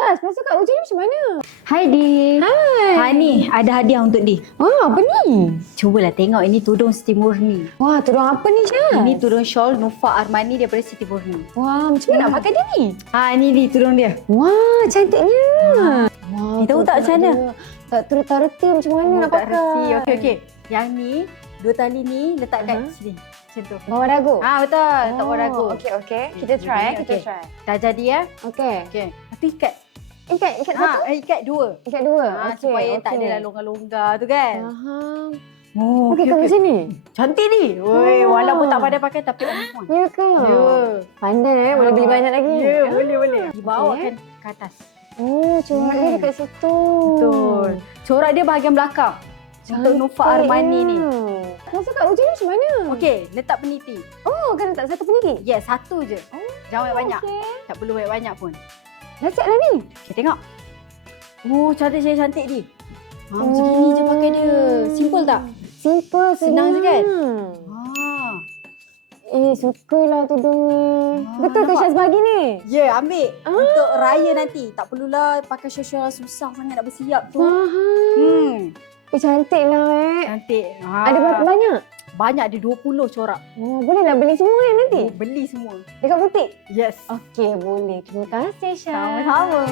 Syaz, pasal kat hujan ni macam mana? Hai Di. Hai. Ni ada hadiah untuk Di. Wah, apa ni? Cubalah tengok, ini tudung Siti Murni. Wah, tudung apa ni, Syaz? Ini tudung shawl Nufa Armani daripada Siti Murni. Wah, macam mana nak pakai dia ni? Ini Di tudung dia. Wah, cantiknya. Wah, Ni tahu tak macam mana? Tak terti macam mana nak tak pakai. reti. Okey. Yang ni, 2 tali ni letak kat sini. Macam tu. Bawah dagu? Betul. Letak bawah dagu. Okey. Kita try. Dah jadi ya? Okey. Okey. Lepas tu ikat. Ikat satu? Ikat 2. Ikat dua? Okey. Supaya tak adalah longgar-longgar tu kan. Faham. Oh, Okey, kat macam ni? Cantik ni. Woi, walaupun tak pandai pakai tapi on point. Ya ke? Ya. Pandai boleh beli banyak lagi. Ya, boleh. Dibawakan ke atas. Oh, corak dia dekat situ. Betul. Corak dia bahagian belakang. Untuk Nufa Armani ni. Masa kat hujan ni macam mana? Okey, letak peniti. Oh, kan letak satu peniti? Yes, satu je. Jangan banyak-banyak. Okey. Tak perlu banyak-banyak pun. Dah siap lah ni? Okay, tengok. Oh, cantik ni. Macam gini je pakai dia. Simple tak? Simple, Senang je kan? Sukalah tudung ni. Betul ke nampak? Syaz bagi ni? Ya, ambil. Untuk raya nanti. Tak perlulah pakai syal-syal susah sangat nak bersiap tu. Faham. Cantik lah Cantik. Ada berapa banyak? Banyak, ada 20 corak. Oh, boleh lah beli semua kan nanti? Beli semua. Dekat butik? Yes. Okey, boleh. Terima kasih Syaz. Sama-sama.